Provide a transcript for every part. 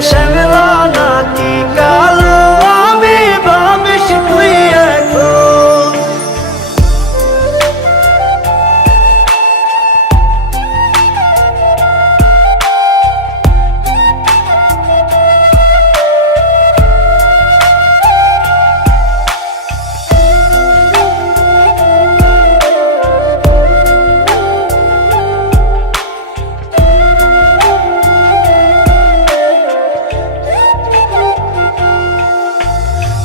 山河。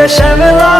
Yaşamalar